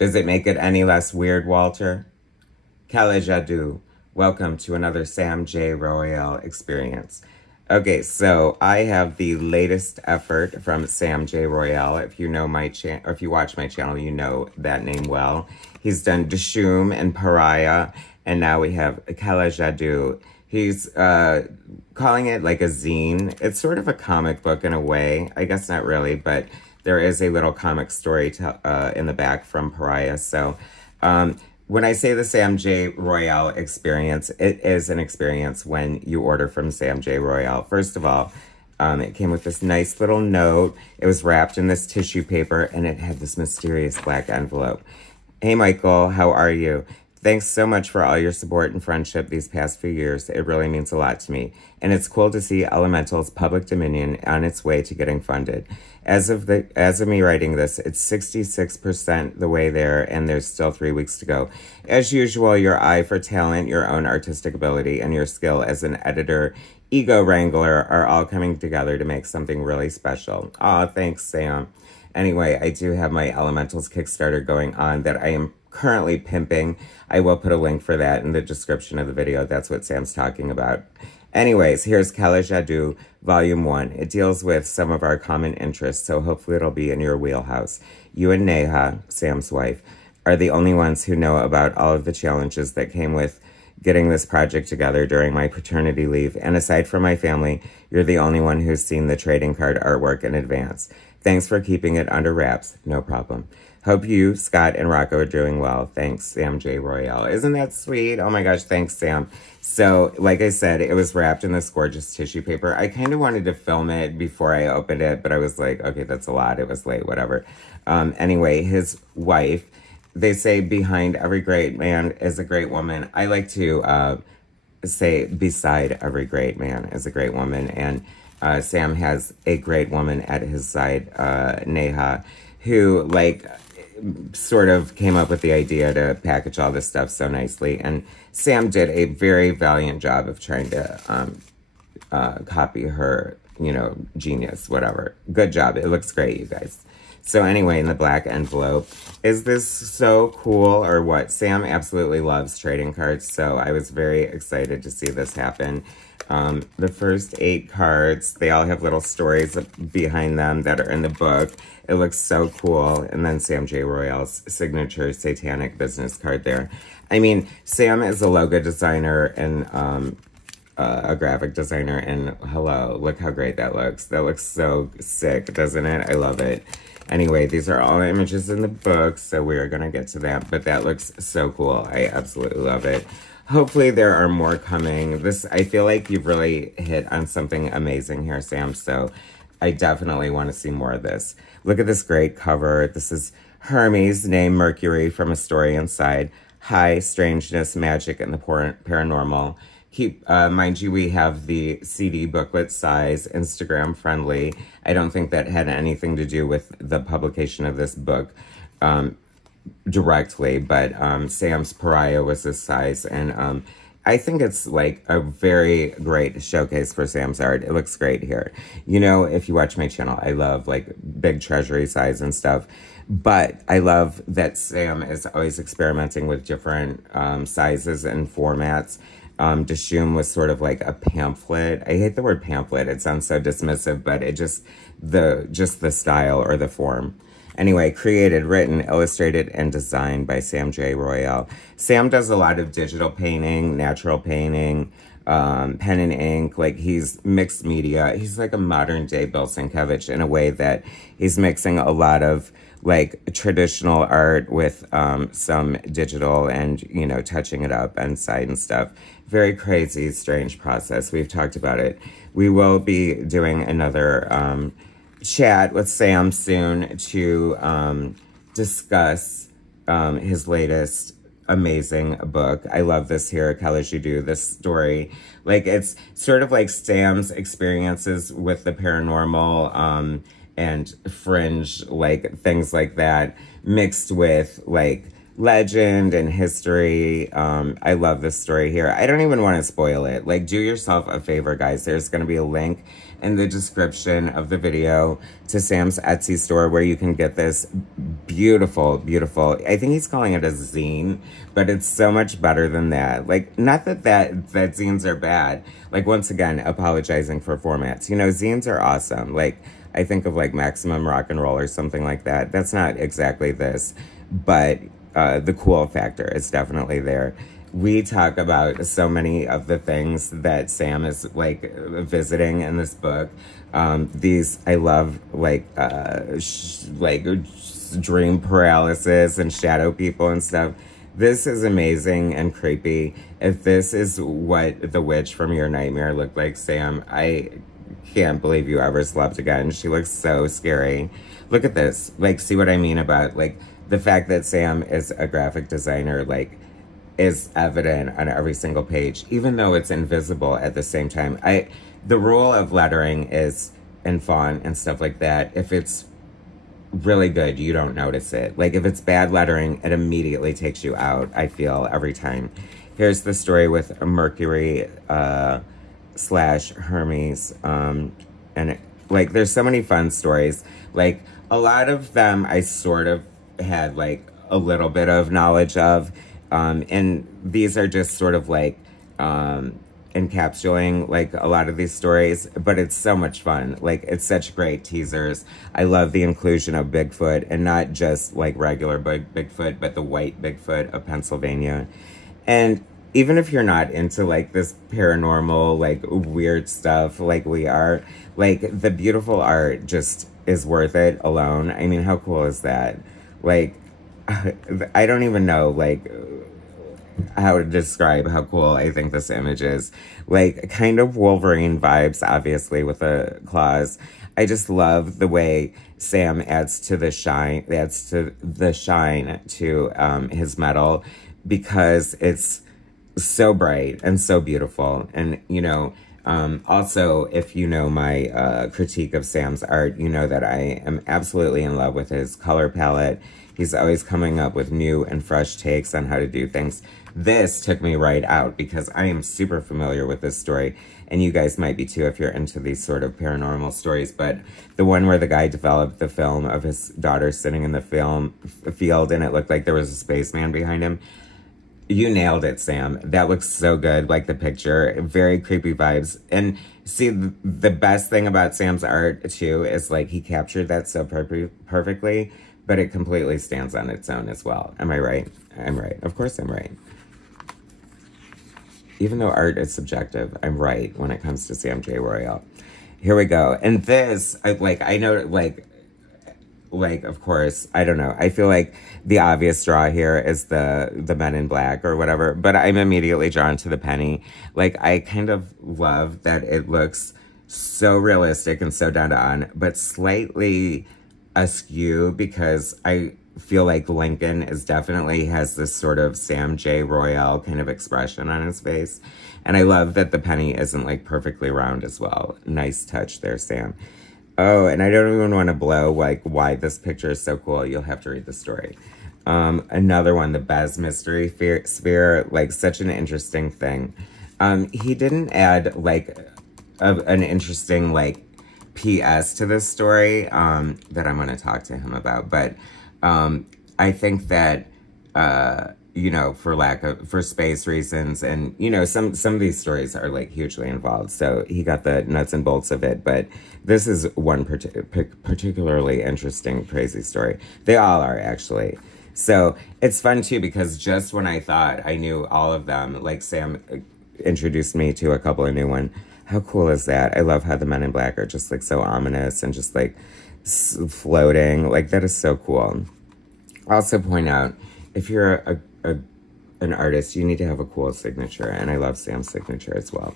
Does it make it any less weird, Walter? JADOO, welcome to another Sam J. Royale experience. Okay, so I have the latest effort from Sam J. Royale. If you know my channel, if you watch my channel, you know that name well. He's done Dishoom and Pariah, and now we have JADOO. He's calling it like a zine. It's sort of a comic book in a way. I guess not really, but there is a little comic story in the back from Pariah. So when I say the Sam J. Royale experience, it is an experience when you order from Sam J. Royale. First of all, it came with this nice little note. It was wrapped in this tissue paper, and it had this mysterious black envelope. Hey, Michael, how are you? Thanks so much for all your support and friendship these past few years. It really means a lot to me. And it's cool to see Elemental's Public Dominion on its way to getting funded. As of me writing this, it's 66% the way there, and there's still 3 weeks to go. As usual, your eye for talent, your own artistic ability, and your skill as an editor, ego wrangler are all coming together to make something really special. Aw, thanks, Sam. Anyway, I do have my Elementals Kickstarter going on that I am currently pimping. I will put a link for that in the description of the video. That's what Sam's talking about. Anyways, here's JADOO Volume 1. It deals with some of our common interests, so hopefully it'll be in your wheelhouse. You and Neha, Sam's wife, are the only ones who know about all of the challenges that came with getting this project together during my paternity leave, and aside from my family, you're the only one who's seen the trading card artwork in advance. Thanks for keeping it under wraps. No problem. Hope you, Scott, and Rocco are doing well. Thanks, Sam J. Royale. Isn't that sweet? Oh my gosh, thanks, Sam. So, like I said, it was wrapped in this gorgeous tissue paper. I kind of wanted to film it before I opened it, but I was like, okay, that's a lot. It was late, whatever. Anyway, his wife, they say behind every great man is a great woman. I like to say beside every great man is a great woman. And Sam has a great woman at his side, Neha, who, like, sort of came up with the idea to package all this stuff so nicely. And Sam did a very valiant job of trying to copy her, you know, genius, whatever. Good job. It looks great, you guys. So anyway, in the black envelope, is this so cool or what? Sam absolutely loves trading cards, so I was very excited to see this happen. The first 8 cards, they all have little stories behind them that are in the book. It looks so cool. And then Sam J. Royale's signature satanic business card there. I mean, Sam is a logo designer and a graphic designer, and hello, look how great that looks. That looks so sick, doesn't it? I love it. Anyway, these are all images in the book, so we are going to get to that, but that looks so cool. I absolutely love it. Hopefully there are more coming. I feel like you've really hit on something amazing here, Sam, so I definitely want to see more of this. Look at this great cover. This is Hermes, named Mercury, from A Story Inside. High strangeness, magic, and the paranormal. Mind you, we have the CD booklet size, Instagram friendly. I don't think that had anything to do with the publication of this book directly, but Sam's Pariah was this size, and I think it's like a very great showcase for Sam's art. It looks great here. You know, if you watch my channel, I love like big treasury size and stuff, but I love that Sam is always experimenting with different sizes and formats. Dishoom was sort of like a pamphlet. I hate the word pamphlet. It sounds so dismissive, but it just the style or the form. Anyway, created, written, illustrated, and designed by Sam J. Royale. Sam does a lot of digital painting, natural painting, pen and ink. Like, he's mixed media. He's like a modern day Bill Sienkiewicz in a way that he's mixing a lot of like traditional art with some digital and, you know, touching it up inside and stuff. Very crazy, strange process. We've talked about it. We will be doing another chat with Sam soon to discuss his latest amazing book. I love this here, JADOO, this story. Like, it's sort of like Sam's experiences with the paranormal and fringe, like things like that, mixed with like legend and history. I love this story here. I don't even want to spoil it. Like, do yourself a favor, guys. There's going to be a link in the description of the video to Sam's Etsy store where you can get this beautiful, beautiful, I think he's calling it a zine, but it's so much better than that. Like, not that zines are bad. Like, once again, apologizing for formats. You know, zines are awesome. Like, I think of like Maximum Rock and Roll or something like that. That's not exactly this, but the cool factor is definitely there. We talk about so many of the things that Sam is like visiting in this book. I love like dream paralysis and shadow people and stuff. This is amazing and creepy. If this is what the witch from your nightmare looked like, Sam, I can't believe you ever slept again. She looks so scary. Look at this. Like, see what I mean about like the fact that Sam is a graphic designer, like, is evident on every single page, even though it's invisible at the same time. The rule of lettering is in font and stuff like that. If it's really good, you don't notice it. Like, if it's bad lettering, it immediately takes you out, I feel, every time. Here's the story with Mercury slash Hermes. And like, there's so many fun stories. Like, a lot of them I sort of had like a little bit of knowledge of. And these are just sort of like encapsulating like a lot of these stories, but it's so much fun. Like, it's such great teasers. I love the inclusion of Bigfoot, and not just like regular Bigfoot, but the white Bigfoot of Pennsylvania. And even if you're not into like this paranormal, like weird stuff like we are, like the beautiful art just is worth it alone. I mean, how cool is that? Like, I don't even know like how to describe how cool I think this image is. Like, kind of Wolverine vibes, obviously, with the claws. I just love the way Sam adds to the shine to his metal, because it's so bright and so beautiful. And, you know, also, if you know my critique of Sam's art, you know that I am absolutely in love with his color palette. He's always coming up with new and fresh takes on how to do things. This took me right out, because I am super familiar with this story, and you guys might be too if you're into these sort of paranormal stories. But the one where the guy developed the film of his daughter sitting in the field and it looked like there was a spaceman behind him. You nailed it, Sam. That looks so good, like the picture. Very creepy vibes. And see, the best thing about Sam's art, too, is like he captured that so perfectly, but it completely stands on its own as well. Am I right? I'm right. Of course I'm right. Even though art is subjective, I'm right when it comes to Sam J. Royale. Here we go. And this, I know, like, of course, I don't know. I feel like the obvious draw here is the Men in Black or whatever, but I'm immediately drawn to the penny. Like, I kind of love that it looks so realistic and so down to on, but slightly askew, because I feel like Lincoln definitely has this sort of Sam J. Royale kind of expression on his face. And I love that the penny isn't like perfectly round as well. Nice touch there, Sam. Oh, and I don't even want to blow like why this picture is so cool. You'll have to read the story. Another one, the Bez Mystery Sphere, like such an interesting thing. He didn't add like an interesting like PS to this story that I'm going to talk to him about. But I think that, you know, for space reasons, and, you know, some of these stories are like hugely involved. So he got the nuts and bolts of it. But this is one particularly interesting, crazy story. They all are, actually. So it's fun, too, because just when I thought I knew all of them, like Sam introduced me to a couple of new ones. How cool is that? I love how the Men in Black are just like so ominous and just like floating. Like, that is so cool. Also point out, if you're an artist, you need to have a cool signature, and I love Sam's signature as well.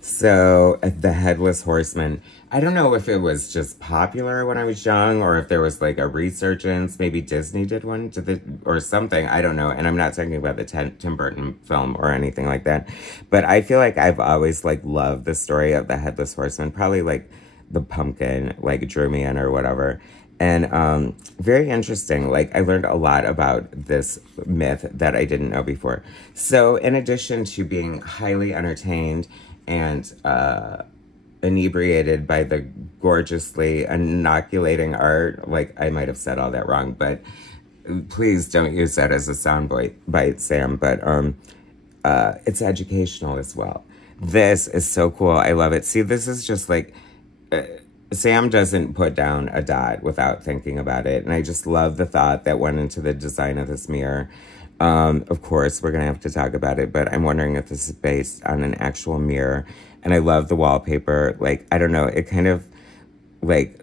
So, the Headless Horseman. I don't know if it was just popular when I was young, or if there was like a resurgence. Maybe Disney did one or something. I don't know. And I'm not talking about the Tim Burton film or anything like that. But I feel like I've always like loved the story of the Headless Horseman. Probably like the pumpkin like drew me in or whatever. And very interesting. Like, I learned a lot about this myth that I didn't know before. So in addition to being highly entertained and inebriated by the gorgeously inoculating art, like, I might have said all that wrong, but please don't use that as a soundbite, Sam. But it's educational as well. This is so cool. I love it. See, this is just like, Sam doesn't put down a dot without thinking about it. And I just love the thought that went into the design of this mirror. Of course, we're going to have to talk about it, but I'm wondering if this is based on an actual mirror. And I love the wallpaper. Like, I don't know, it kind of, like,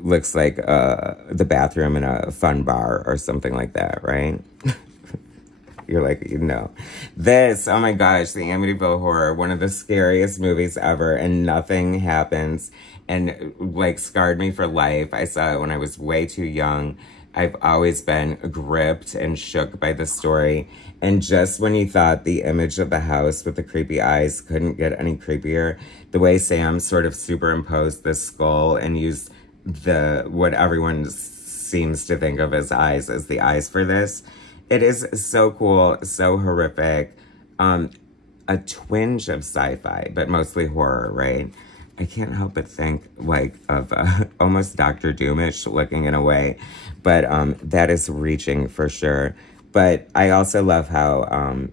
looks like the bathroom in a fun bar or something like that, right? You're like, you know. This, oh my gosh, the Amityville Horror, one of the scariest movies ever, and nothing happens, and, like, scarred me for life. I saw it when I was way too young. I've always been gripped and shook by the story. And just when you thought the image of the house with the creepy eyes couldn't get any creepier, the way Sam sort of superimposed this skull and used what everyone seems to think of as eyes as the eyes for this, it is so cool, so horrific, a twinge of sci-fi, but mostly horror, right? I can't help but think, like, of almost Dr. Doomish looking in a way, but that is reaching for sure. But I also love how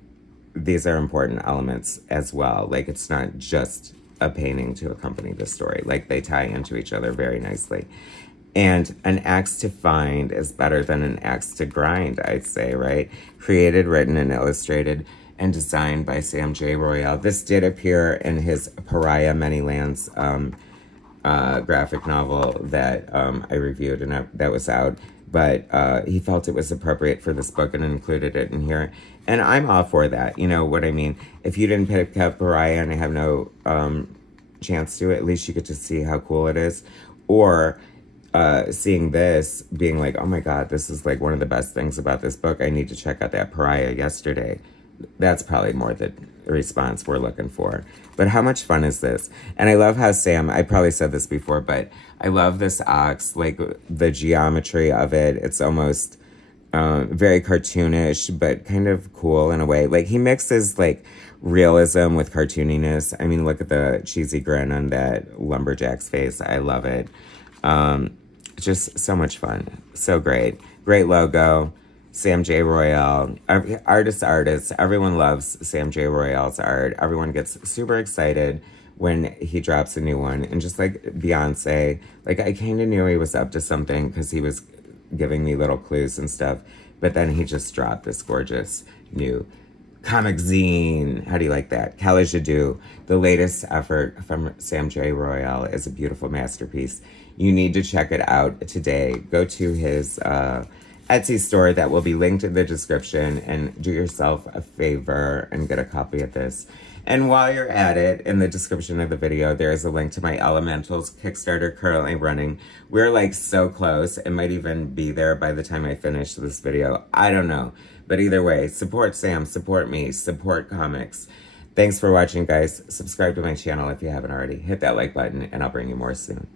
these are important elements as well. Like, it's not just a painting to accompany the story. Like, they tie into each other very nicely. And an axe to find is better than an axe to grind, I'd say, right? Created, written, and illustrated, and designed by Sam J. Royale. This did appear in his Pariah Many Lands graphic novel that I reviewed, and that was out. But he felt it was appropriate for this book and included it in here. And I'm all for that, you know what I mean? If you didn't pick up Pariah and I have no chance to, at least you get to see how cool it is. Or seeing this, being like, oh my God, this is like one of the best things about this book. I need to check out that Pariah yesterday. That's probably more the response we're looking for. But how much fun is this? And I love how Sam, I probably said this before, but I love this ox, like the geometry of it. It's almost very cartoonish, but kind of cool in a way. Like, he mixes like realism with cartooniness. I mean, look at the cheesy grin on that lumberjack's face. I love it. Just so much fun. So great. Great logo. Sam J. Royale. Artist. Everyone loves Sam J. Royale's art. Everyone gets super excited when he drops a new one. And just like Beyonce, like, I kind of knew he was up to something because he was giving me little clues and stuff. But then he just dropped this gorgeous new comic zine. How do you like that? JADOO, the latest effort from Sam J. Royale, is a beautiful masterpiece. You need to check it out today. Go to his Etsy store that will be linked in the description, and do yourself a favor and get a copy of this. And while you're at it, in the description of the video, there is a link to my Elementals Kickstarter currently running. We're like so close. It might even be there by the time I finish this video. I don't know. But either way, support Sam, support me, support comics. Thanks for watching, guys. Subscribe to my channel if you haven't already. Hit that like button, and I'll bring you more soon.